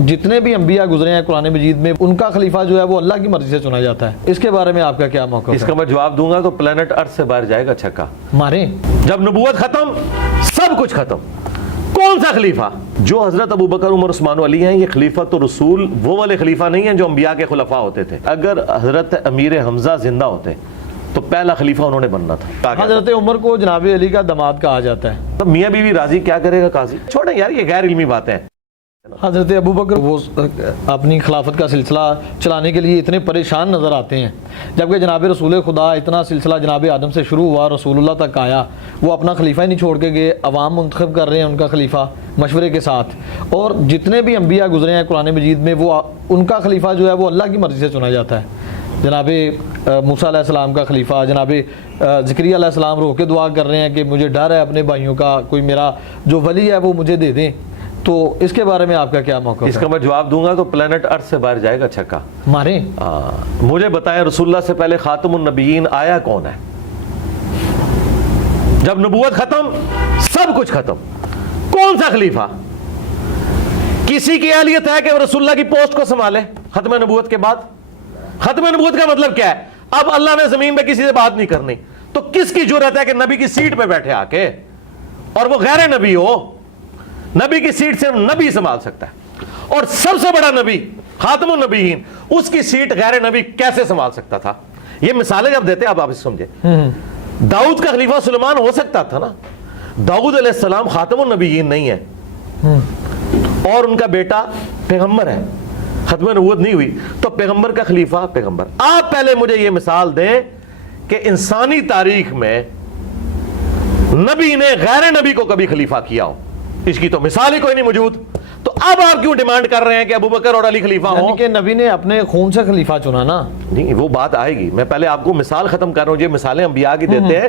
جتنے بھی انبیاء گزرے ہیں قرآن مجید میں ان کا خلیفہ جو ہے وہ اللہ کی مرضی سے چنا جاتا ہے. اس کے بارے میں آپ کا کیا موقف ہے؟ اس کا میں جواب دوں گا تو پلانٹ ارتھ سے باہر جائے گا چھکا ماریں. جب نبوت ختم سب کچھ ختم. کون سا خلیفہ؟ جو حضرت ابوبکر عمر عثمان و علی ہیں یہ خلیفۃ رسول وہ والے خلیفہ نہیں ہیں جو انبیاء کے خلفاء ہوتے تھے. اگر حضرت امیر حمزہ زندہ ہوتے تو پہلا خلیفہ انہوں نے بننا تھا. حضرت عمر کو جناب علی کا داماد کہا جاتا ہے. تب میاں بیوی راضی کیا کرے گا قاضی؟ چھوڑیں یار یہ غیر علمی باتیں ہیں. حضرت ابوبکر وہ اپنی خلافت کا سلسلہ چلانے کے لیے اتنے پریشان نظر آتے ہیں، جبکہ جناب رسول خدا اتنا سلسلہ جناب آدم سے شروع ہوا رسول اللہ تک آیا، وہ اپنا خلیفہ ہی نہیں چھوڑ کے گئے. عوام منتخب کر رہے ہیں ان کا خلیفہ مشورے کے ساتھ. اور جتنے بھی انبیاء گزرے ہیں قرآن مجید میں وہ ان کا خلیفہ جو ہے وہ اللہ کی مرضی سے چنا جاتا ہے. جناب موسیٰ علیہ السلام کا خلیفہ، جناب زکریا علیہ السلام رو کے دعا کر رہے ہیں کہ مجھے ڈر ہے اپنے بھائیوں کا، کوئی میرا جو ولی ہے وہ مجھے دے دیں. تو اس کے بارے میں آپ کا کیا موقف ہے؟ اس کا میں جواب دوں گا تو پلانٹ ارتھ سے باہر جائے گا چھکا ماریں. مجھے بتائیں رسول اللہ سے پہلے خاتم النبیین آیا کون ہے؟ جب نبوت ختم سب کچھ ختم. کون سا خلیفہ؟ کسی کی اہلیت ہے کہ وہ رسول اللہ کی پوسٹ کو سنبھالے ختم نبوت کے بعد؟ ختم نبوت کا مطلب کیا ہے؟ اب اللہ نے زمین پہ کسی سے بات نہیں کرنی تو کس کی جرأت ہے کہ نبی کی سیٹ پہ بیٹھے آ کے، اور وہ غیر نبی ہو؟ نبی کی سیٹ صرف نبی سنبھال سکتا ہے، اور سب سے بڑا نبی خاتم النبیین اس کی سیٹ غیر نبی کیسے سنبھال سکتا تھا؟ یہ مثالیں جب دیتے ہیں آپ اسے سمجھے. داؤد کا خلیفہ سلیمان ہو سکتا تھا نا. داؤد علیہ السلام خاتم النبیین نہیں ہے اور ان کا بیٹا پیغمبر ہے، ختم نبوت نہیں ہوئی تو پیغمبر کا خلیفہ پیغمبر. آپ پہلے مجھے یہ مثال دیں کہ انسانی تاریخ میں نبی نے غیر نبی کو کبھی خلیفہ کیا ہو. اس کی تو مثال ہی کوئی نہیں موجود. تو اب آپ کیوں ڈیمانڈ کر رہے ہیں کہ ابوبکر اور علی خلیفہ ہوں؟ یعنی کہ نبی نے اپنے خون سے خلیفہ چنا نا. نہیں وہ بات آئے گی. میں پہلے آپ کو مثال ختم کر رہا ہوں. یہ مثالیں انبیاء کی دیتے ہیں.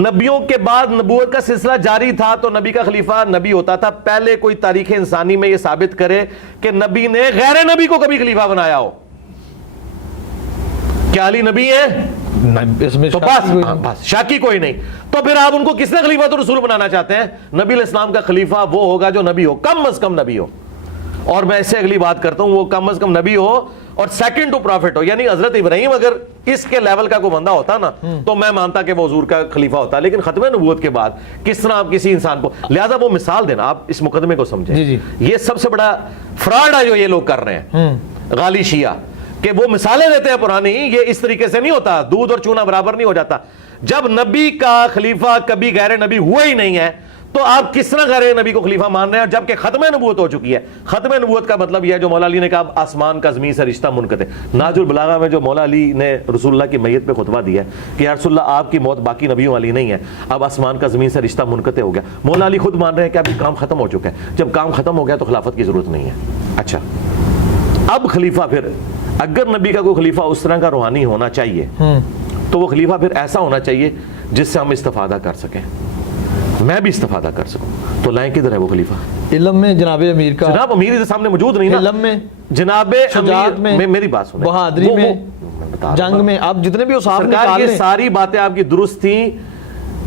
نبیوں کے بعد نبوت کا سلسلہ جاری تھا تو نبی کا خلیفہ نبی ہوتا تھا. پہلے کوئی تاریخ انسانی میں یہ ثابت کرے کہ نبی نے غیر نبی کو کبھی خلیفہ بنایا ہو. کیا علی نبی ہے؟ اس میں تو بس شاکی کوئی نہیں. تو پھر آپ ان کو کس نے خلیفہ تو رسول بنانا چاہتے ہیں؟ نبی علیہ السلام کا خلیفہ وہ ہوگا جو نبی ہو، کم از کم نبی ہو. اور میں اس سے اگلی بات کرتا ہوں، وہ کم از کم نبی ہو اور سیکنڈ ٹو پروفٹ ہو. یعنی حضرت ابراہیم اگر اس کے لیول کا کوئی بندہ ہوتا نا تو میں مانتا کہ وہ حضور کا خلیفہ ہوتا. لیکن ختم نبوت کے بعد کس طرح آپ کسی انسان کو، لہذا وہ مثال دینا آپ اس مقدمے کو سمجھیں. یہ سب سے بڑا فراڈ ہے جو یہ لوگ کر رہے ہیں غالی شیعہ، کہ وہ مثالیں دیتے ہیں پرانی. یہ اس طریقے سے نہیں ہوتا. دودھ اور چونا برابر نہیں ہو جاتا. جب نبی کا خلیفہ کبھی غیر نبی ہوا ہی نہیں ہے تو آپ کس طرح غیر نبی کو خلیفہ مان رہے ہیں جبکہ ختم نبوت ہو چکی ہے؟ ختم نبوت کا مطلب یہ ہے جو مولا علی نے کہا آسمان کا زمین سے رشتہ منقطع. ناج البلاغہ میں جو مولا علی نے رسول اللہ کی میت پہ خطبہ دیا ہے کہ یا رسول اللہ آپ کی موت باقی نبیوں والی نہیں ہے، اب آسمان کا زمین سے رشتہ منقطع ہو گیا. مولا علی خود مان رہے ہیں کہ ابھی کام ختم ہو چکا ہے. جب کام ختم ہو گیا تو خلافت کی ضرورت نہیں ہے. اچھا اب خلیفہ پھر اگر نبی کا کوئی خلیفہ اس طرح کا روحانی ہونا چاہیے تو وہ خلیفہ پھر ایسا ہونا چاہیے جس سے ہم استفادہ کر سکیں، میں بھی استفادہ کر سکوں. تو لائیں کدھر ہے وہ خلیفہ؟ علم میں جناب امیر کا. جناب امیر سامنے موجود نہیں نا. علم میں، جناب شجاعت میں، میری بات سنیں، بہادری میں، جنگ میں، آپ جتنے بھی اصحاب نکال لیں. یہ ساری باتیں آپ کی درست تھیں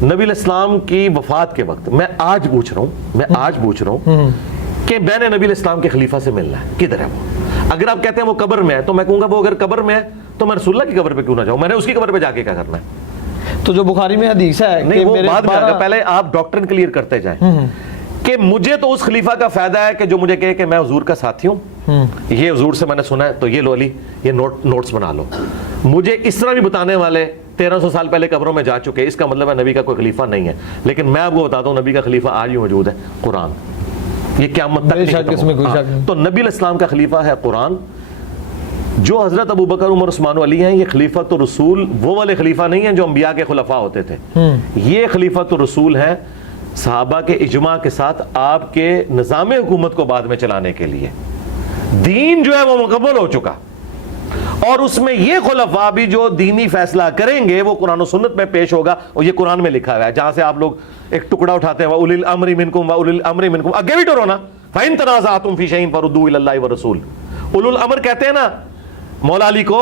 نبی علیہ السلام کی وفات کے وقت. میں آج پوچھ رہا ہوں کہ میں نے نبی علیہ السلام کے خلیفہ سے ملنا ہے، کدھر ہے وہ؟ اگر آپ کہتے ہیں وہ قبر میں ہے تو میں کہوں گا وہ اگر قبر میں ہے تو میں رسول اللہ کی قبر پہ کیوں نہ جاؤں؟ میں نے اس کی قبر پہ جا کے کیا کرنا ہے؟ تو جو بخاری میں حدیث ہے نہیں وہ بعد میں آگا، پہلے آپ ڈاکٹرن کلیئر کرتے جائیں کہ مجھے تو اس خلیفہ کا فائدہ ہے کہ جو مجھے کہے کہ میں حضور کا ساتھی ہوں، یہ حضور سے میں نے سنا ہے تو یہ لو علی یہ نوٹس بنا لو. مجھے اس طرح بھی بتانے والے 1300 سال پہلے قبروں میں جا چکے، اس کا مطلب ہے نبی کا کوئی خلیفہ نہیں ہے. لیکن میں آپ کو بتاتا ہوں نبی کا خلیفہ آج ہی موجود ہے، قرآن. یہ قیامت تک نہیں. تو نبی علیہ السلام کا خلیفہ ہے قرآن. جو حضرت ابوبکر عمر عثمان و علی ہیں یہ خلیفۃ الرسول وہ والے خلیفہ نہیں ہیں جو انبیاء کے خلفاء ہوتے تھے. یہ خلیفۃ الرسول ہیں صحابہ کے اجماع کے ساتھ آپ کے نظام حکومت کو بعد میں چلانے کے لیے. دین جو ہے وہ مکمل ہو چکا اور اس میں یہ خلفاء بھی جو دینی فیصلہ کریں گے وہ قرآن و سنت میں پیش ہوگا. اور یہ قرآن میں لکھا ہوا ہے جہاں سے آپ لوگ ایک ٹکڑا اٹھاتے ہیں وَأُولِي الْأَمْرِ مِنْكُمْ وَأُولِي الْأَمْرِ مِنْكُمْ. اگے بھی ڈرو نا فَإِن تَنَازَعْتُمْ فِي شَيْءٍ فَرُدُّوهُ إِلَى اللَّهِ وَالرَّسُولِ. اولو الامر کہتے ہیں نا مولا علی کو،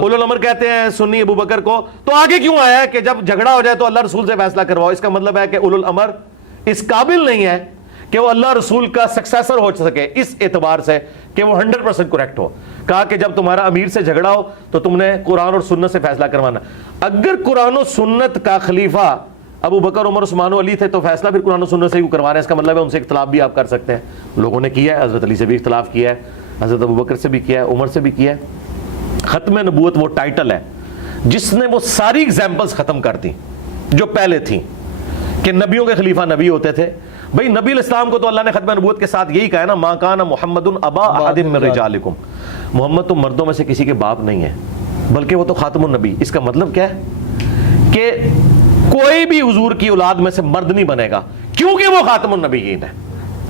اولو الامر کہتے ہیں سنی ابو بکر کو. تو آگے کیوں آیا ہے کہ جب جھگڑا ہو جائے تو اللہ رسول سے فیصلہ کرواؤ؟ اس کا مطلب ہے کہ اولو الامر اس قابل نہیں ہے کہ وہ اللہ رسول کا سکسیسر ہو سکے اس اعتبار سے کہ وہ 100% کریکٹ ہو. کہا کہ جب تمہارا امیر سے جھگڑا ہو تو تم نے قرآن اور سنت سے فیصلہ کروانا. اگر قرآن و سنت کا خلیفہ ابو بکر عمر عثمان و علی تھے تو فیصلہ پھر قرآن و سنت سے ہی کروا رہے ہیں, اس کا مطلب ہے ان سے اختلاف بھی آپ کر سکتے ہیں. لوگوں نے کیا ہے, حضرت علی سے بھی اختلاف کیا ہے, حضرت ابو بکر سے بھی کیا ہے, عمر سے بھی کیا ہے. ختم نبوت وہ ٹائٹل ہے جس نے وہ ساری ایگزامپلز ختم کر دی جو پہلے تھیں کہ نبیوں کے خلیفہ نبی ہوتے تھے. بھئی نبی الاسلام کو تو اللہ نے ختم نبوت کے ساتھ یہی کہا ہے نا, ما کان محمد ابا احد من رجالکم, محمد تو مردوں میں سے کسی کے باپ نہیں ہے بلکہ وہ تو خاتم النبی. اس کا مطلب کیا ہے کہ کوئی بھی حضور کی اولاد میں سے مرد نہیں بنے گا کیونکہ وہ خاتم النبیین ہے.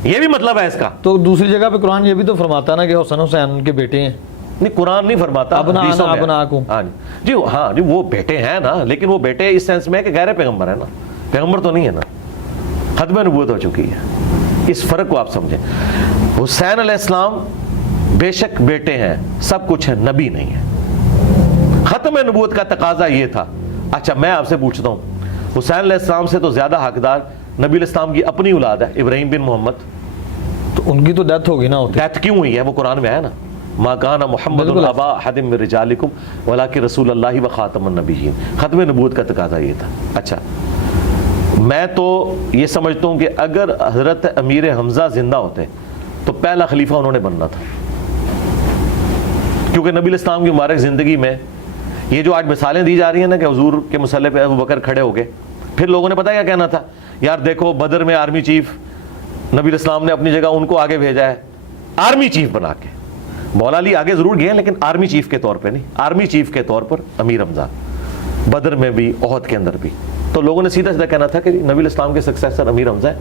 یہ بھی مطلب ہے اس کا. تو دوسری جگہ پہ قرآن یہ بھی تو فرماتا ہے نا کہ حسن حسین ان کے بیٹے ہیں. نہیں, قرآن نہیں فرماتا, حدیثوں میں. ہاں جی وہ بیٹے ہیں نا, لیکن وہ بیٹے اس سینس میں کہ غیر پیغمبر ہے نا, پیغمبر تو نہیں ہے نا, ختم نبوت ہو چکی ہے. اس فرق کو آپ سمجھیں. حسین علیہ السلام بے شک بیٹے ہیں, سب کچھ ہے, نبی نہیں ہے. ختم نبوت کا تقاضا یہ تھا. اچھا میں آپ سے پوچھتا ہوں, حسین علیہ السلام سے تو زیادہ حقدار نبی علیہ السلام کی اپنی اولاد ہے, ابراہیم بن محمد. تو ان کی تو ڈیتھ ہوگی نا. ہوتی ڈیتھ کیوں ہوئی ہے؟ وہ قرآن میں ہے نا, ما کان محمد ابا احد من رجالکم ولکن رسول اللہ و خاتم النبیین. ختم نبوت کا تقاضا یہ تھا. اچھا میں تو یہ سمجھتا ہوں کہ اگر حضرت امیر حمزہ زندہ ہوتے تو پہلا خلیفہ انہوں نے بننا تھا, کیونکہ نبی الاسلام کی مبارک زندگی میں یہ جو آج مثالیں دی جا رہی ہیں نا کہ حضور کے مسئلے پہ ابو بکر کھڑے ہو گئے, پھر لوگوں نے پتہ کیا کہنا تھا, یار دیکھو بدر میں آرمی چیف نبی الاسلام نے اپنی جگہ ان کو آگے بھیجا ہے آرمی چیف بنا کے. مولا علی آگے ضرور گئے لیکن آرمی چیف کے طور پہ نہیں, آرمی چیف کے طور پر امیر حمزہ, بدر میں بھی احد کے اندر بھی. تو لوگوں نے سیدھا سیدھا کہنا تھا کہ نبی الاسلام کے سکسیسر امیر حمزہ ہے,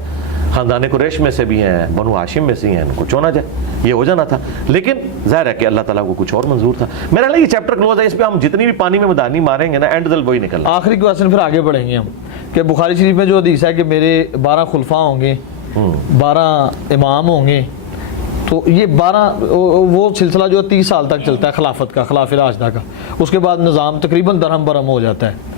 خاندان قریش میں سے بھی ہیں, بنو ہاشم میں سے ہیں, ان کو چونا جائے, یہ ہو جانا تھا. لیکن ظاہر ہے کہ اللہ تعالیٰ کو کچھ اور منظور تھا. میرا یہ چیپٹر کلوز ہے, اس پہ ہم جتنی بھی پانی میں مدانی ماریں گے نا اینڈ دل وہی نکلنا. آخری کویسچن پھر آگے بڑھیں گے ہم کہ بخاری شریف میں جو حدیث ہے کہ میرے 12 خلفاء ہوں گے, 12 امام ہوں گے, تو یہ 12 وہ سلسلہ جو 30 سال تک چلتا ہے خلافت کا, خلافہ راشدہ کا. اس کے بعد نظام تقریباً درہم برہم ہو جاتا ہے.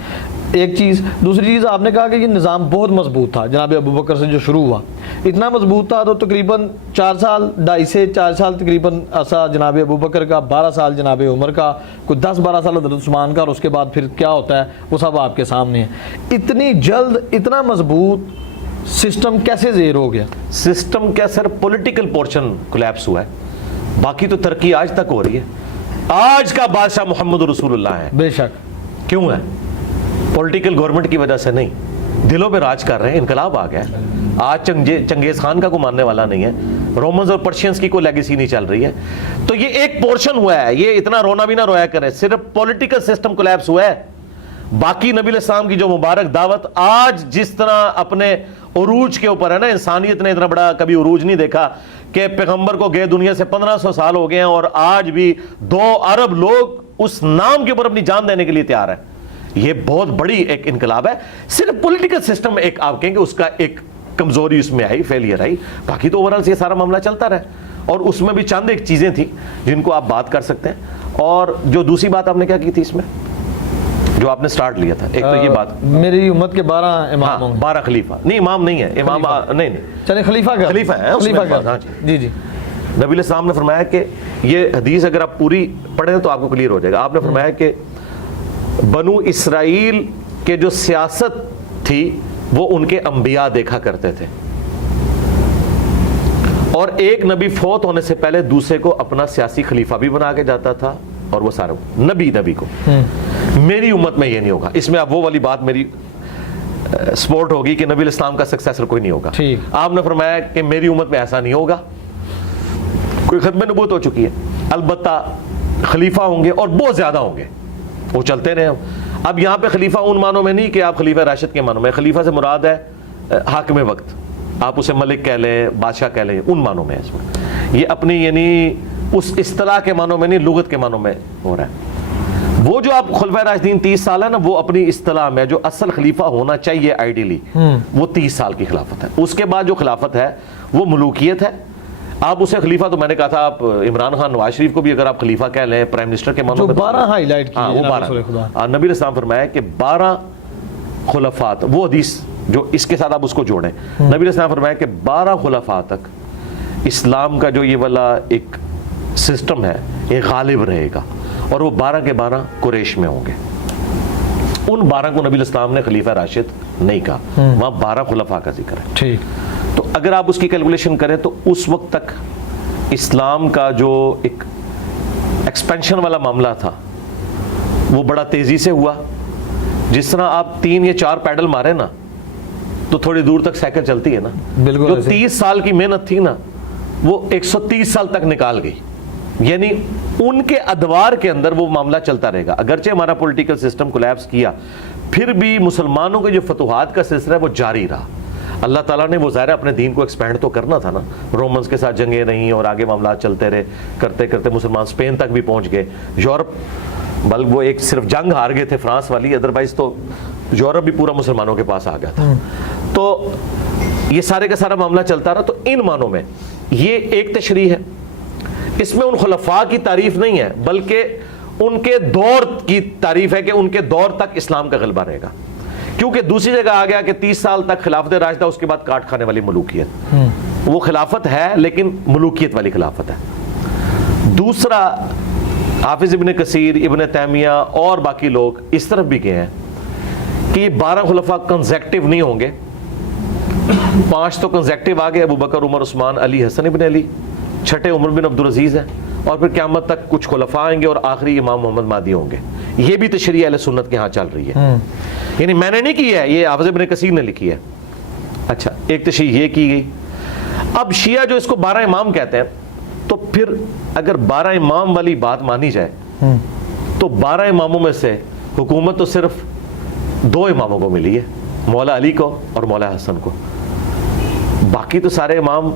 ایک چیز. دوسری چیز آپ نے کہا کہ یہ نظام بہت مضبوط تھا جناب ابو بکر سے جو شروع ہوا, اتنا مضبوط تھا تو تقریباً 4 سال 2.5 سے 4 سال تقریباً ایسا جناب ابو بکر کا, 12 سال جناب عمر کا, کوئی 10-12 سال حضرت عثمان کا, اور اس کے بعد پھر کیا ہوتا ہے وہ سب آپ کے سامنے ہے. اتنی جلد اتنا مضبوط سسٹم کیسے زیر ہو گیا؟ سسٹم کیا سر, پولیٹیکل پورشن کولیپس ہوا ہے, باقی تو ترقی آج تک ہو رہی ہے. آج کا بادشاہ محمد رسول اللہ ہے. بے شک. کیوں ہے؟ پولیٹیکل گورنمنٹ کی وجہ سے نہیں, دلوں پہ راج کر رہے ہیں. انقلاب آ گیا ہے. آج چنگیز خان کا کوئی ماننے والا نہیں ہے, رومنز اور پرشینز کی کوئی لیگیسی نہیں چل رہی ہے. تو یہ ایک پورشن ہوا ہے, یہ اتنا رونا بھی نہ رویا کرے, صرف پولیٹیکل سسٹم کولیپس ہوا ہے. باقی نبی الاسلام کی جو مبارک دعوت آج جس طرح اپنے عروج کے اوپر ہے نا, انسانیت نے اتنا بڑا کبھی عروج نہیں دیکھا کہ پیغمبر کو گئے دنیا سے 1500 سال ہو گئے ہیں اور آج بھی 2 ارب لوگ اس نام کے اوپر اپنی جان دینے کے لیے تیار ہیں. یہ بہت بڑی ایک انقلاب ہے. صرف پولیٹیکل سسٹم ایک آپ کہیں کہ اس کا ایک کمزوری اس میں آئی, فیلئر آئی, باقی تو اوورال یہ سارا معاملہ چلتا رہا. اور اس میں بھی چند ایک چیزیں تھیں جن کو آپ بات کر سکتے ہیں. اور جو دوسری بات آپ نے کیا کی تھی اس میں جو آپ نے سٹارٹ لیا تھا, ایک تو یہ بات میری امت کے 12 امام ہوں گے. 12 خلیفہ نہیں, امام نہیں ہے, امام نہیں, چلیں خلیفہ کا, خلیفہ ہے. خلیفہ کا. جی جی. نبی علیہ السلام نے فرمایا کہ یہ حدیث اگر آپ پوری پڑھیں تو آپ کو کلیئر ہو جائے گا. آپ نے فرمایا کہ بنو اسرائیل کے جو سیاست تھی وہ ان کے انبیاء دیکھا کرتے تھے, اور ایک نبی فوت ہونے سے پہلے دوسرے کو اپنا سیاسی خلیفہ بھی بنا کے جاتا تھا, اور وہ سارے نبی کو. میری امت میں یہ نہیں ہوگا. اس میں اب وہ والی بات میری سپورٹ ہوگی کہ نبی الاسلام کا سکسیسر کوئی نہیں ہوگا. آپ نے فرمایا کہ میری امت میں ایسا نہیں ہوگا, کوئی ختم نبوت ہو چکی ہے. البتہ خلیفہ ہوں گے اور بہت زیادہ ہوں گے, وہ چلتے رہے. اب یہاں پہ خلیفہ ان معنوں میں نہیں کہ آپ خلیفہ راشد کے معنوں میں, خلیفہ سے مراد ہے حاکم وقت, آپ اسے ملک کہہ لیں, بادشاہ کہہ لیں, ان معنوں میں ہے. اس میں یہ اپنی یعنی اس اصطلاح کے معنوں میں نہیں, لغت کے معنوں میں ہو رہا ہے. وہ جو آپ خلفۂ راشدین 30 سال ہے نا, وہ اپنی اصطلاح میں جو اصل خلیفہ ہونا چاہیے آئیڈیلی وہ 30 سال کی خلافت ہے. اس کے بعد جو خلافت ہے وہ ملوکیت ہے. آپ اسے خلیفہ, تو میں نے کہا تھا آپ عمران خان نواز شریف کو بھی اگر آپ خلیفہ کہہ لیں, پرائم منسٹر کے معنوں میں 12 ہائی لائٹ کی, وہ 12. نبی علیہ السلام فرمایا کہ 12 خلفات, وہ حدیث جو اس کے ساتھ آپ اس کو جوڑیں. نبی علیہ السلام نے فرمایا کہ 12 خلفاء تک اسلام کا جو یہ والا ایک سسٹم ہے یہ غالب رہے گا, اور وہ 12 کے 12 قریش میں ہوں گے. ان 12 کو نبی علیہ السلام نے خلیفہ راشد نہیں کہا, وہاں 12 خلفاء کا ذکر ہے. ٹھیک. تو اگر آپ اس کی کیلکولیشن کریں تو اس وقت تک اسلام کا جو ایک ایکسپینشن والا معاملہ تھا وہ بڑا تیزی سے ہوا. جس طرح آپ 3 یا 4 پیڈل مارے نا تو تھوڑی دور تک سائیکل چلتی ہے نا, بالکل. جو 30 سال کی محنت تھی نا وہ 130 سال تک نکال گئی. یعنی ان کے ادوار کے اندر وہ معاملہ چلتا رہے گا. اگرچہ ہمارا پولیٹیکل سسٹم کولیپس کیا, پھر بھی مسلمانوں کے جو فتوحات کا سلسلہ ہے وہ جاری رہا. اللہ تعالیٰ نے وہ ظاہر اپنے دین کو ایکسپینڈ تو کرنا تھا نا. رومنز کے ساتھ جنگیں رہیں اور آگے معاملات چلتے رہے, کرتے کرتے مسلمان اسپین تک بھی پہنچ گئے. یورپ بلکہ وہ ایک صرف جنگ ہار گئے تھے فرانس والی, ادروائز تو یورپ بھی پورا مسلمانوں کے پاس آ گیا تھا. تو یہ سارے کا سارا معاملہ چلتا رہا. تو ان معنوں میں یہ ایک تشریح ہے. اس میں ان خلفاء کی تعریف نہیں ہے بلکہ ان کے دور کی تعریف ہے کہ ان کے دور تک اسلام کا غلبہ رہے گا. کیونکہ دوسری جگہ آ گیا کہ 30 سال تک خلافت راشدہ, اس کے بعد کاٹ کھانے والی ملوکیت. وہ خلافت ہے لیکن ملوکیت والی خلافت ہے. دوسرا حافظ ابن کثیر, ابن تیمیہ اور باقی لوگ اس طرف بھی گئے ہیں کہ یہ 12 خلفاء کنزیکٹیو نہیں ہوں گے. 5 تو کنزیکٹیو آ گئے, ابو بکر, عمر, عثمان, علی, حسن ابن علی. 6 عمر بن عبدالعزیز ہیں, اور پھر قیامت تک کچھ خلفاء آئیں گے اور آخری امام محمد مہدی ہوں گے. یہ بھی تشریح اہل سنت کے ہاں چل رہی ہے. یعنی میں نے نہیں کی ہے, یہ حافظ ابن کثیر نے لکھی ہے. اچھا, ایک تشریح یہ کی گئی. اب شیعہ جو اس کو 12 امام کہتے ہیں, تو پھر اگر 12 امام والی بات مانی جائے تو 12 اماموں میں سے حکومت تو صرف 2 اماموں کو ملی ہے, مولا علی کو اور مولا حسن کو. باقی تو سارے امام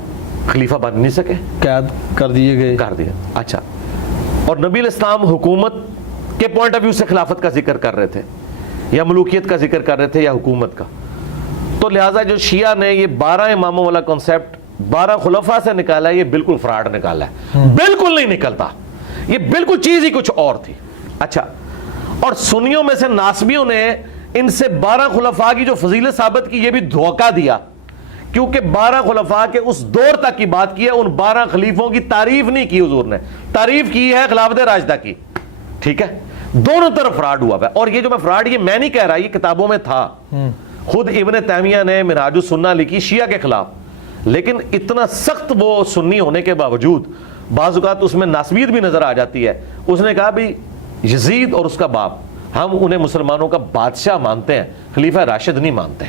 خلیفہ بن نہیں سکے, قید کر دیے گئے, کر دیا. اچھا, اور نبی علیہ السلام حکومت کے پوائنٹ آف ویو سے خلافت کا ذکر کر رہے تھے یا ملوکیت کا ذکر کر رہے تھے یا حکومت کا. تو لہٰذا جو شیعہ نے یہ 12 اماموں والا کنسیپٹ 12 خلفاء سے نکالا ہے, یہ بالکل فراڈ نکالا ہے. بالکل نہیں نکلتا, یہ بالکل چیز ہی کچھ اور تھی. اچھا, اور سنیوں میں سے ناسبیوں نے ان سے 12 خلفاء کی جو فضیلت ثابت کی, یہ بھی دھوکہ دیا. کیونکہ 12 خلفاء کے اس دور تک کی بات کی ہے, ان 12 خلیفوں کی تعریف نہیں کی حضور نے, تعریف کی ہے خلافت راشدہ کی. ٹھیک ہے, دونوں طرف فراڈ ہوا ہے. اور یہ جو میں فراڈ, یہ میں نہیں کہہ رہا, یہ کتابوں میں تھا. خود ابن تیمیہ نے منہاج السنہ لکھی شیعہ کے خلاف, لیکن اتنا سخت وہ سنی ہونے کے باوجود بعض اوقات اس میں ناسبیت بھی نظر آ جاتی ہے. اس نے کہا بھی یزید اور اس کا باپ, ہم انہیں مسلمانوں کا بادشاہ مانتے ہیں, خلیفہ راشد نہیں مانتے.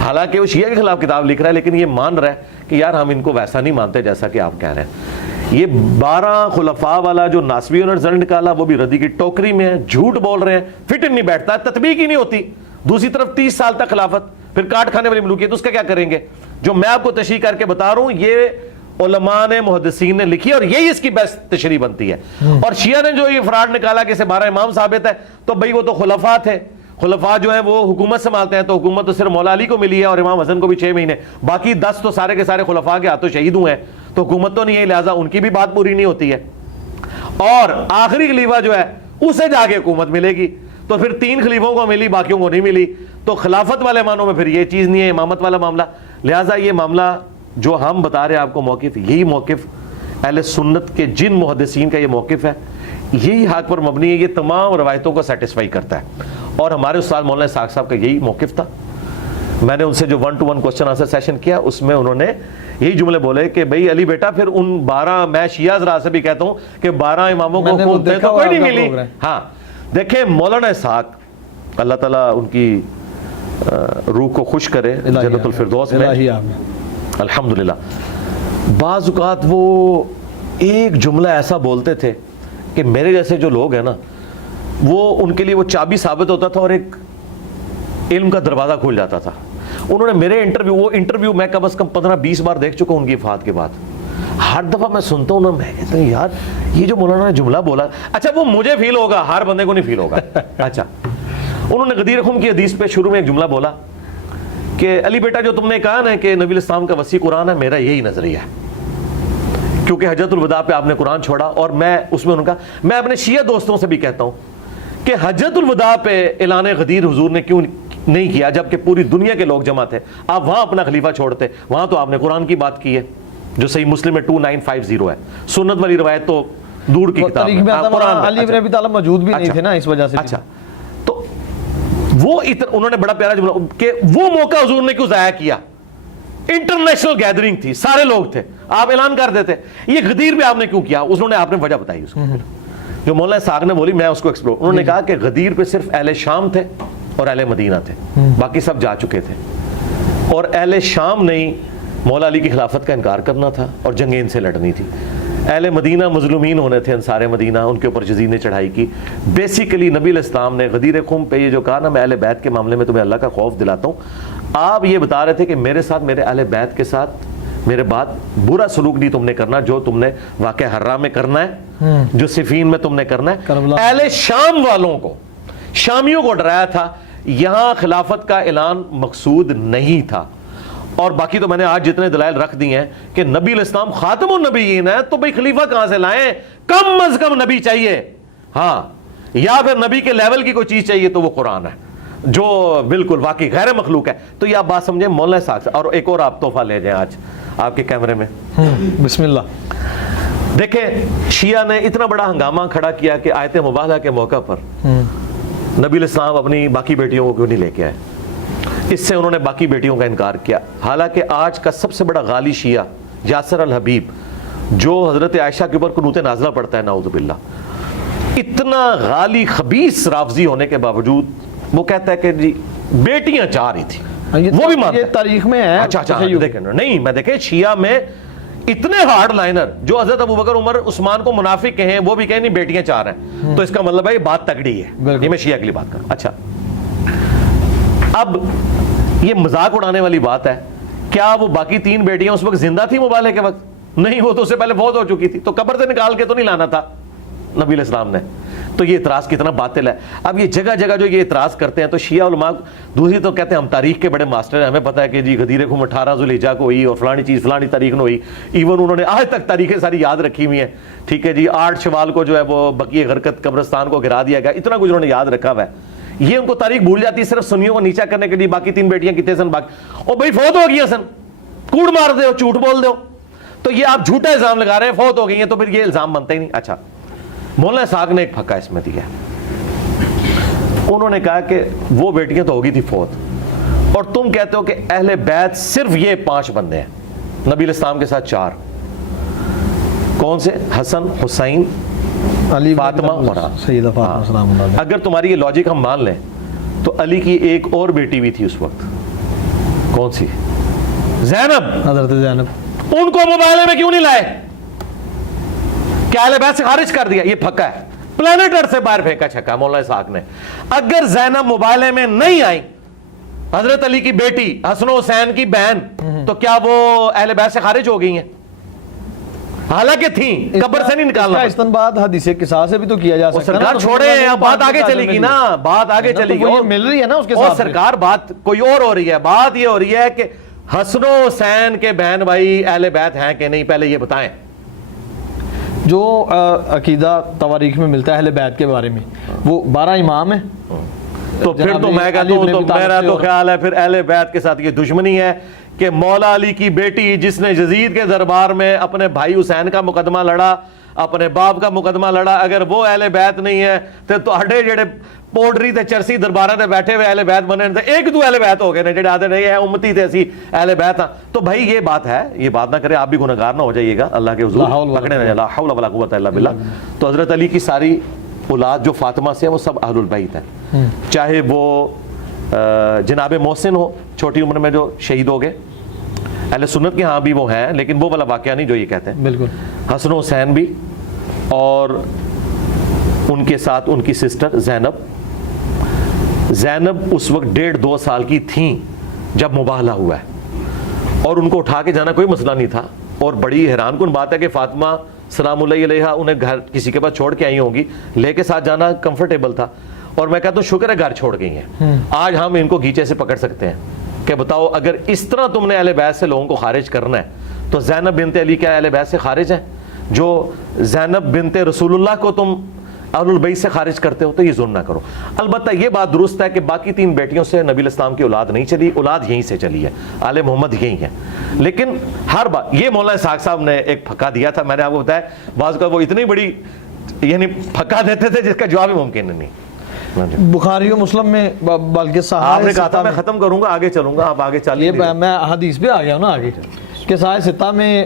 حالانکہ وہ شیعہ کے خلاف کتاب لکھ رہا ہے, لیکن یہ مان رہا ہے کہ یار ہم ان کو ویسا نہیں مانتے جیسا کہ آپ کہہ رہے ہیں. یہ 12 خلفاء والا جو ناسبیوں نے رزلٹ نکالا وہ بھی ردی کی ٹوکری میں ہے, جھوٹ بول رہے ہیں, فٹ نہیں بیٹھتا, تطبیق ہی نہیں ہوتی. دوسری طرف 30 سال تک خلافت, پھر کاٹ کھانے والی ملوکیت, اس کا کیا کریں گے؟ جو میں آپ کو تشریح کر کے بتا رہا ہوں یہ علماء نے, محدثین نے لکھی, اور یہی اس کی بیسٹ تشریح بنتی ہے. اور شیعہ نے جو یہ فراڈ نکالا کہ اسے 12 امام ثابت ہے, تو بھئی وہ تو خلفاء تھے, خلفاء جو ہیں وہ حکومت سنبھالتے ہیں, تو حکومت تو صرف مولا علی کو ملی ہے اور امام حسن کو بھی 6 مہینے, باقی 10 تو سارے کے سارے خلفاء کے ہاتھوں شہید ہوئے ہیں, تو حکومت تو نہیں ہے, لہٰذا ان کی بھی بات پوری نہیں ہوتی ہے. اور آخری خلیفہ جو ہے اسے جا کے حکومت ملے گی, تو پھر 3 خلیفوں کو ملی, باقیوں کو نہیں ملی. تو خلافت والے معنوں میں پھر یہ چیز نہیں ہے, امامت والا معاملہ. لہٰذا یہ معاملہ جو ہم بتا رہے ہیں آپ کو موقف, یہی موقف اہل سنت کے جن محدثین کا یہ موقف ہے, یہی حق پر مبنی ہے, یہ تمام روایتوں کو سیٹسفائی کرتا ہے. اور ہمارے استاد مولانا اسحاق صاحب کا یہی موقف تھا. میں نے ان سے جو 1-to-1 کوسچن آنسر سیشن کیا, اس میں انہوں نے یہی جملے بولے کہ بھئی علی بیٹا پھر ان 12, میں شیعہ حضرات سے بھی کہتا ہوں کہ 12 اماموں کو حکومتیں تو کوئی نہیں ملی. ہاں دیکھیں مولانا اسحاق, اللہ تعالیٰ ان کی روح کو خوش کرے جنت الفردوس میں, الحمدللہ. بعض اوقات وہ ایک جملہ ایسا بولتے تھے کہ میرے جیسے جو لوگ ہیں نا, وہ ان کے لیے وہ چابی ثابت ہوتا تھا اور ایک علم کا دروازہ کھول جاتا تھا. انہوں نے میرے انٹرویو میں کم از کم 15-20 بار دیکھ چکا ہوں ان کی وفات کے بعد. ہر دفعہ میں سنتا ہوں نا, میں کہتا ہوں یار یہ جو مولانا نے جملہ بولا, اچھا وہ مجھے فیل ہوگا, ہر بندے کو نہیں فیل ہوگا. اچھا, انہوں نے غدیر خم کی حدیث پہ شروع میں ایک جملہ بولا کہ علی بیٹا جو تم نے کہا نا کہ نبی علیہ السلام کا وسیع قرآن ہے, میرا یہی نظریہ ہے. کیونکہ حجۃ الوداع پہ آپ نے قرآن چھوڑا, اور میں اس میں ان کا, میں اپنے شیعہ دوستوں سے بھی کہتا ہوں کہ حجۃ الوداع پہ اعلان غدیر حضور نے کیوں نہیں کیا جبکہ پوری دنیا کے لوگ جمع تھے. آپ وہاں اپنا خلیفہ چھوڑتے, وہاں تو آپ نے قرآن کی بات کی ہے جو صحیح مسلم میں 2950 ہے. سنت والی روایت تو دور کی کتاب تاریخ میں ہے, آتا قرآن میں. علی بن ابی طالب موجود بھی نہیں تھے نا اس وجہ سے. اچھا, تو وہ انہوں نے بڑا پیارا جملہ کہ وہ موقع حضور نے کیوں ضائع کیا. انٹرنیشنل گیدرنگ تھی, سارے لوگ تھے, آپ اعلان کر دیتے. یہ غدیر پہ آپ نے کیوں کیا, انہوں نے آپ نے وجہ بتائی اس کو. جو مولانا اسحاق نے بولی میں اس کو ایکسپلور, انہوں نے کہا کہ غدیر پہ صرف اہل شام تھے اور اہل مدینہ تھے, باقی سب جا چکے تھے. اور اہل شام نے مولا علی کی خلافت کا انکار کرنا تھا اور جنگیں ان سے لڑنی تھی. اہل مدینہ مظلومین ہونے تھے, انصار مدینہ, ان کے اوپر یزید نے چڑھائی کی. بیسیکلی نبی علیہ السلام نے غدیر خم پہ یہ جو کہا نا میں اہل بیت کے معاملے میں تمہیں اللہ کا خوف دلاتا ہوں, آپ یہ بتا رہے تھے کہ میرے ساتھ, میرے اہل بیت کے ساتھ میرے بعد برا سلوک نہیں تم نے کرنا جو تم نے واقعہ حرہ میں کرنا ہے, جو صفین میں تم نے کرنا ہے. اہل شام والوں کو, شامیوں کو ڈرایا تھا. یہاں خلافت کا اعلان مقصود نہیں تھا. اور باقی تو میں نے آج جتنے دلائل رکھ دی ہیں کہ نبی علیہ السلام خاتم النبیین ہے, تو بھئی خلیفہ کہاں سے لائیں؟ کم از کم نبی چاہیے, ہاں, یا پھر نبی کے لیول کی کوئی چیز چاہیے تو وہ قرآن ہے جو بالکل واقعی غیر مخلوق ہے. تو یہ آپ بات سمجھیں مولانا اسحاق سے. اور ایک اور آپ تحفہ لے جائیں آج آپ کے کیمرے میں. بسم اللہ. دیکھیں شیعہ نے اتنا بڑا ہنگامہ کھڑا کیا کہ آیت مباہلہ کے موقع پر نبی علیہ السلام اپنی باقی بیٹیوں کو کیوں نہیں لے کے آئے. اس سے انہوں نے باقی بیٹیوں کا انکار کیا. حالانکہ آج کا سب سے بڑا غالی شیعہ یاسر الحبیب جو حضرت عائشہ کے اوپر قنوت نازلہ پڑھتا ہے نعوذ باللہ, اتنا غالی خبیث رافضی ہونے کے باوجود وہ کہتا ہے کہ جی بیٹیاں چاہ رہی تھی, وہ بھی مانتا ہے. تاریخ میں ہے. اچھا دیکھیں نہیں, میں دیکھیں شیعہ میں اتنے ہارڈ لائنر جو حضرت ابوبکر عمر عثمان کو منافق کہیں, وہ بھی کہیں نہیں بیٹیاں چاہ رہے ہیں, تو اس کا مطلب ہے یہ بات تگڑی ہے. یہ میں شیعہ کے لیے بات کر رہا ہوں. اچھا, اب یہ مذاق اڑانے والی بات ہے, کیا وہ باقی 3 بیٹیاں اس وقت زندہ تھی مباحلے کے وقت؟ نہیں, وہ تو اس سے پہلے فوت ہو چکی تھی, تو قبر سے نکال کے تو نہیں لانا تھا نبی علیہ السلام نے. تو یہ اعتراض کتنا باطل ہے. اب یہ جگہ جگہ جو یہ اعتراض کرتے ہیں, تو شیعہ علماء دوسری تو کہتے ہیں ہم تاریخ کے بڑے ماسٹر ہیں, ہمیں پتہ ہے کہ جی غدیر خم 18 ذوالحجہ کو ہوئی اور فلانی چیز فلانی تاریخ میں ہوئی. ایون انہوں نے آج تک تاریخیں ساری یاد رکھی ہوئی ہیں. ٹھیک ہے جی, 8 شوال کو جو ہے وہ بقیع غرقت قبرستان کو گرا دیا گیا, اتنا کچھ انہوں نے یاد رکھا ہوا ہے. یہ ان کو تاریخ بھول جاتی ہے صرف سنیوں کو نیچا کرنے کے لیے. باقی 3 بیٹیاں کتنے سن باقی, اور بھائی فوت ہو گئی سن, کوڑ مار دے ہو, جھوٹ بول دے ہو, تو یہ آپ جھوٹا الزام لگا رہے ہیں فوت ہو گئی ہیں, تو پھر یہ الزام بنتا ہی نہیں. اچھا, مولانا اسحاق نے ایک پھکا اس میں دیا. انہوں نے کہا کہ وہ بیٹیاں تو ہوگی تھی فوت, اور تم کہتے ہو کہ اہل بیت صرف یہ 5 بندے ہیں, نبی علیہ السلام کے ساتھ 4. کون سے؟ حسن, حسین, فاطمہ اور سیدہ فاطمہ سلام اللہ علیہا. اگر تمہاری یہ لاجک ہم مان لیں تو علی کی ایک اور بیٹی بھی تھی اس وقت. کون سی؟ زینب, حضرت زینب. ان کو مباحلے میں کیوں نہیں لائے؟ کیا اہل بیت سے خارج کر دیا؟ یہ پھکا ہے, پلانٹ ارتھ سے باہر پھینکا چھکا مولانا اسحاق نے. اگر زینب مباحلے میں نہیں آئی, حضرت علی کی بیٹی, حسن و حسین کی بہن, تو کیا وہ اہل بیت سے خارج ہو گئی ہیں؟ حالانکہ تھیں, قبر سے نہیں نکالنا. استنباط حدیث قصاص سے بھی تو کیا جا سکتا ہے. سرکار چھوڑے, اب بات آگے چلے گی نا, بات آگے چلے گی, مل رہی ہے نا اس کے اور ساتھ. سرکار بات کوئی اور ہو رہی ہے. بات یہ ہو رہی ہے کہ حسن و حسین کے بہن بھائی اہل بیت ہیں کہ نہیں, پہلے یہ بتائیں. جو عقیدہ تواریخ میں ملتا ہے اہل بیت کے بارے میں, وہ 12 امام ہیں. تو پھر تو میں کہتا ہوں, تو میرا تو خیال ہے پھر اہل بیت کے ساتھ یہ دشمنی ہے کہ مولا علی کی بیٹی جس نے یزید کے دربار میں اپنے بھائی حسین کا مقدمہ لڑا, اپنے باپ کا مقدمہ لڑا, اگر وہ اہل بیت نہیں ہے تو اڈے جڑے پوڈری تے چرسی درباراں تے بیٹھے ہوئے اہل بیت بنے تے ایک دو اہل بیت ہو گئے نے جڑے آدھے نہیں ہے امتی تے اسی اہل بیت ہاں. تو بھائی یہ بات ہے, یہ بات نہ کرے, آپ بھی گنہگار نہ ہو جائیے گا اللہ کے حضور, پکڑے نہ, لا حول ولا قوت الا باللہ. تو حضرت علی کی ساری اولاد جو فاطمہ سے ہیں وہ سب اہل البیت ہیں, چاہے وہ جناب محسن ہو چھوٹی عمر میں جو شہید ہو گئے, اہل سنت کے ہاں بھی وہ ہیں, لیکن وہ والا واقعہ نہیں جو یہ کہتے ہیں. بالکل. حسن و حسین بھی, اور ان کے ساتھ ان کی سسٹر زینب. زینب اس وقت 1.5-2 سال کی تھیں جب مباحلہ ہوا ہے, اور ان کو اٹھا کے جانا کوئی مسئلہ نہیں تھا. اور بڑی حیران کن بات ہے کہ فاطمہ سلام اللہ علیہا انہیں گھر کسی کے پاس چھوڑ کے آئی ہوں گی, لے کے ساتھ جانا کمفرٹیبل تھا. اور میں کہتا ہوں شکر ہے گھر چھوڑ گئی ہیں. آج ہم ان کو گھیچے سے پکڑ سکتے ہیں کہ بتاؤ اگر اس طرح تم نے اہل بیت سے لوگوں کو خارج کرنا ہے تو زینب بنت علی کیا اہل بیت سے خارج ہے؟ جو زینب بنت رسول اللہ کو تم اہل البیت سے خارج کرتے ہو تو یہ ظلم نہ کرو. البتہ یہ بات درست ہے کہ باقی 3 بیٹیوں سے نبی الاسلام کی اولاد نہیں چلی, اولاد یہیں سے چلی ہے, آل محمد یہی ہے. لیکن ہر بات یہ مولانا اسحاق صاحب نے ایک پھکا دیا تھا, میں نے آپ کو بتایا بعض کا وہ اتنی بڑی یعنی پھکا دیتے تھے جس کا جواب ہی ممکن نہیں. بخاری و مسلم میں بلکہ آپ نے کہا تھا میں ختم کروں گا, آگے چلوں گا, آپ آگے چلیے. میں حدیث پہ آ گیا ہوں نا آگے کہ صحیح ستہ میں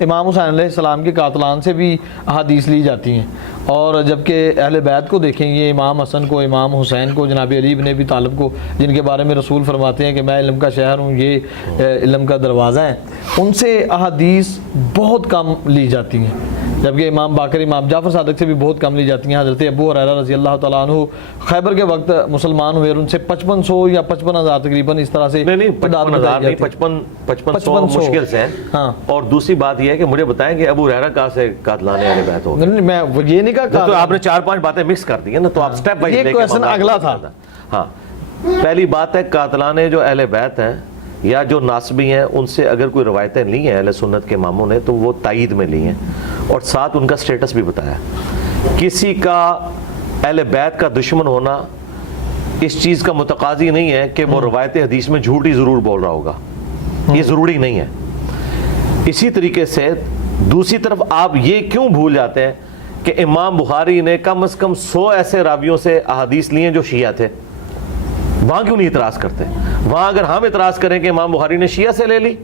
امام حسین علیہ السلام کے قاتلان سے بھی احادیث لی جاتی ہیں, اور جبکہ اہل بیت کو دیکھیں یہ امام حسن کو, امام حسین کو, جناب علی بن ابی طالب کو, جن کے بارے میں رسول فرماتے ہیں کہ میں علم کا شہر ہوں, یہ علم کا دروازہ ہے, ان سے احادیث بہت کم لی جاتی ہیں. جبکہ امام باقر, امام جعفر صادق سے بھی بہت کم لی جاتی ہیں. حضرت ابو ہریرہ رضی اللہ تعالیٰ عنہ خیبر کے وقت مسلمان ہوئے, ان سے 5500 یا 55,000 تقریباً اس طرح سے, نہیں 55,000 نہیں 5500 مشکل سے. ہاں, اور دوسری بات یہ ہے کہ مجھے بتائیں کہ ابو ہریرہ کہاں سے قاتلان اہل بیت ہو گئے؟ نہیں میں یہ نہیں کہا, تو آپ نے 4-5 باتیں مکس کر دی ہیں نا, تو آپ سٹیپ بائی یہ کویشچن اگلا تھا. ہاں, پہلی بات ہے قاتلان جو اہل بیت ہیں یا جو ناسبی ہیں, ان سے اگر کوئی روایتیں لی ہیں اہل سنت کے اماموں نے تو وہ تائید میں لی ہیں, اور ساتھ ان کا سٹیٹس بھی بتایا. کسی کا اہل بیت کا دشمن ہونا اس چیز کا متقاضی نہیں ہے کہ وہ روایت حدیث میں جھوٹی ضرور بول رہا ہوگا, یہ ضروری نہیں ہے. اسی طریقے سے دوسری طرف آپ یہ کیوں بھول جاتے ہیں کہ امام بخاری نے کم از کم 100 ایسے راویوں سے احادیث لی ہیں جو شیعہ تھے, وہاں کیوں نہیں اعتراض کرتے؟ وہاں اگر ہم اعتراض کریں کہ امام بخاری نے شیعہ سے لے لی,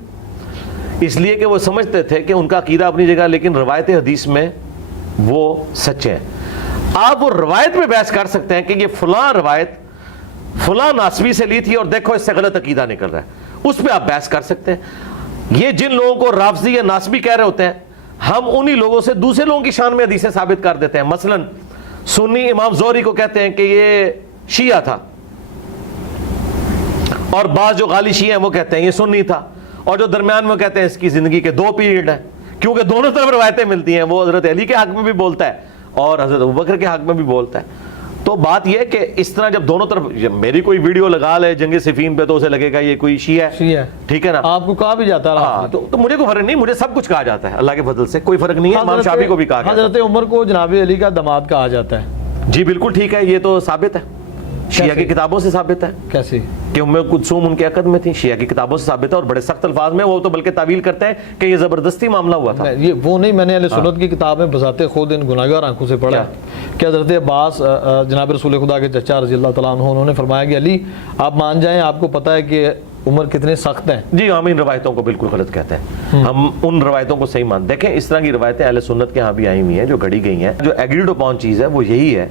اس لیے کہ وہ سمجھتے تھے کہ ان کا عقیدہ اپنی جگہ لیکن روایت حدیث میں وہ سچے ہیں. آپ وہ روایت میں بحث کر سکتے ہیں کہ یہ فلاں روایت فلاں ناسبی سے لی تھی اور دیکھو اس سے غلط عقیدہ نکل رہا ہے, اس پہ آپ بحث کر سکتے ہیں. یہ جن لوگوں کو رافضی یا ناسبی کہہ رہے ہوتے ہیں, ہم انہی لوگوں سے دوسرے لوگوں کی شان میں حدیثیں ثابت کر دیتے ہیں. مثلا سنی امام زہری کو کہتے ہیں کہ یہ شیعہ تھا, اور بعض جو غالی شیعہ ہیں وہ کہتے ہیں یہ سنی تھا, اور جو درمیان میں کہتے ہیں اس کی زندگی کے 2 پیریڈ ہیں, کیونکہ دونوں طرف روایتیں ملتی ہیں. وہ حضرت علی کے حق میں بھی بولتا ہے اور حضرت ابوبکر کے حق میں بھی بولتا ہے. تو بات یہ ہے کہ اس طرح جب دونوں طرف, میری کوئی ویڈیو لگا لے جنگ صفین پہ تو اسے لگے گا یہ کوئی شیعہ ہے, ٹھیک ہے نا, آپ کو کہا بھی جاتا ہے. تو مجھے کوئی فرق نہیں, مجھے سب کچھ کہا جاتا ہے اللہ کے فضل سے, کوئی فرق نہیں ہے. امام شافعی کو بھی کہا گیا, حضرت عمر کو جناب علی کا داماد کہا جاتا ہے. جی بالکل ٹھیک ہے, یہ تو ثابت ہے, شیعہ کی کتابوں سے ثابت ہے. کیسے کہ ام کلثوم ان کے عقد میں تھی, شیعہ کی کتابوں سے ثابت ہے, اور بڑے سخت الفاظ میں وہ تو بلکہ تعویل کرتے ہیں کہ یہ زبردستی معاملہ ہوا تھا. یہ وہ نہیں, میں نے اہل سنت کی کتاب میں بذات خود ان گناہگار آنکھوں سے پڑھا کہ حضرت عباس جناب رسول خدا کے چچا رضی اللہ تعالیٰ عنہ, انہوں نے فرمایا کہ علی آپ مان جائیں, آپ کو پتہ ہے کہ عمر کتنے سخت ہیں. جی ہم ان روایتوں کو بالکل غلط کہتے ہیں, ہم ان روایتوں کو صحیح مانتے. دیکھیں اس طرح کی روایتیں اہل سنت کے ہاں بھی آئی ہوئی ہیں جو گھڑی گئی ہیں. جو ایگریڈ اپون چیز ہے وہ یہی ہے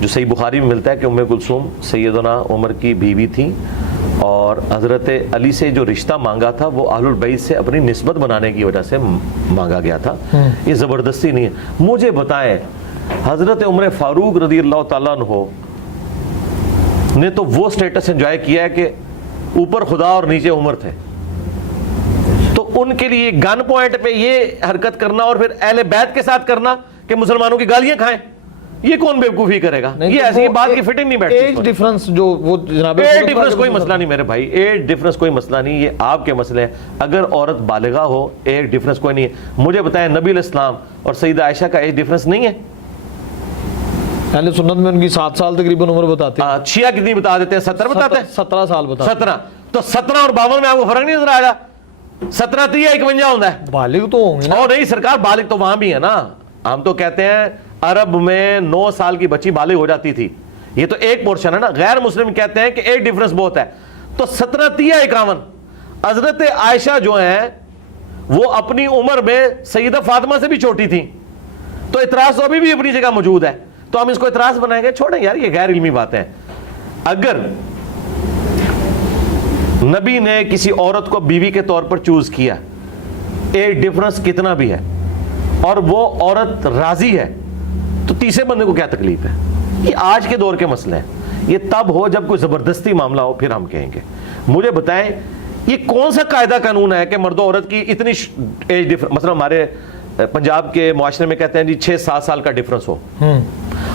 جو صحیح بخاری میں ملتا ہے کہ ام کلثوم سیدنا عمر کی بیوی تھی, اور حضرت علی سے جو رشتہ مانگا تھا وہ اہل البیت سے اپنی نسبت بنانے کی وجہ سے مانگا گیا تھا, یہ زبردستی نہیں ہے. مجھے بتائیں حضرت عمر فاروق رضی اللہ تعالیٰ عنہ نے تو وہ سٹیٹس انجوائے کیا ہے کہ اوپر خدا اور نیچے عمر تھے, تو ان کے لیے گن پوائنٹ پہ یہ حرکت کرنا اور پھر اہل بیت کے ساتھ کرنا کہ مسلمانوں کی گالیاں کھائیں, یہ کون بیوقوفی کرے گا؟ یہ ایسی بات کی فٹنگ نہیں بیٹھتی. ایج ڈیفرنس جو وہ جناب, ایج ڈیفرنس کوئی مسئلہ نہیں میرے بھائی, ایج ڈیفرنس کوئی مسئلہ نہیں, یہ آپ کے مسئلے ہیں. اگر عورت بالغہ ہو ایج ڈیفرنس کوئی نہیں ہے. مجھے بتائیں نبی علیہ السلام اور سیدہ عائشہ کا ایج ڈیفرنس نہیں ہے؟ اہل سنت میں ان کی 7 سال تقریباً عمر بتاتے ہیں. شیعہ کتنی بتا دیتے ہیں؟ 17 بتاتے ہیں. 17 سال بتاتے ہیں. 17 تو 17 اور 52 میں آپ کو فرق نہیں نظر آئے گا؟ 17 30 51 ہوتا ہے. بالغ تو ہوں گے نا. اور نہیں سرکار, بالغ تو وہاں بھی ہے نا. ہم تو کہتے ہیں عرب میں 9 سال کی بچی بالغ ہو جاتی تھی, یہ تو ایک پورشن ہے نا. غیر مسلم کہتے ہیں کہ ایک ڈیفرنس بہت ہے. تو 17 30 51 حضرت عائشہ جو ہیں وہ اپنی عمر میں سیدہ فاطمہ سے بھی چھوٹی تھی, تو اعتراض تو ابھی بھی اپنی جگہ موجود ہے. تو ہم اس کو اعتراض بنائیں گے؟ چھوڑیں یار, یہ غیر علمی باتیں. اگر نبی نے کسی عورت کو بیوی کے طور پر چوز کیا, ایک ڈیفرنس کتنا بھی ہے, اور وہ عورت راضی ہے, تو تیسرے بندے کو کیا تکلیف ہے؟ یہ آج کے دور کے مسئلے ہیں. یہ تب ہو جب کوئی زبردستی معاملہ ہو, پھر ہم کہیں گے. مجھے بتائیں یہ کون سا قاعدہ قانون ہے کہ مرد و عورت کی اتنی ایج ڈیفرنس, مثلا ہمارے پنجاب کے معاشرے میں کہتے ہیں جی 6-7 سال کا ڈیفرنس ہو.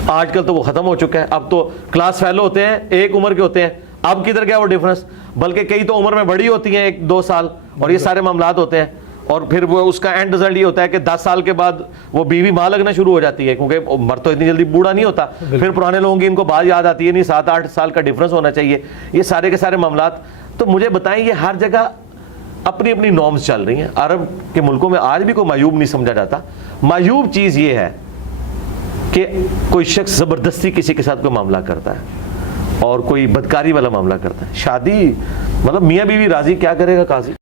آج کل تو وہ ختم ہو چکا ہے, اب تو کلاس فیلو ہوتے ہیں, ایک عمر کے ہوتے ہیں. اب کدھر گیا وہ ڈیفرنس؟ بلکہ کئی تو عمر میں بڑی ہوتی ہیں 1-2 سال, اور یہ سارے معاملات ہوتے ہیں. اور پھر وہ اس کا اینڈ رزلٹ یہ ہوتا ہے کہ 10 سال کے بعد وہ بیوی ماں لگنا شروع ہو جاتی ہے، کیونکہ مرد تو اتنی جلدی بوڑھا نہیں ہوتا. پھر پرانے لوگوں کی ان کو بات یاد آتی ہے، نہیں 7-8 سال کا ڈفرنس ہونا چاہیے. یہ سارے کے سارے معاملات تو مجھے بتائیں، یہ ہر جگہ اپنی اپنی نارمز چل رہی ہیں. عرب کے ملکوں میں آج بھی کوئی معیوب نہیں سمجھا جاتا. معیوب چیز یہ ہے کہ کوئی شخص زبردستی کسی کے ساتھ کوئی معاملہ کرتا ہے اور کوئی بدکاری والا معاملہ کرتا ہے. شادی مطلب میاں بیوی راضی، کیا کرے گا قاضی؟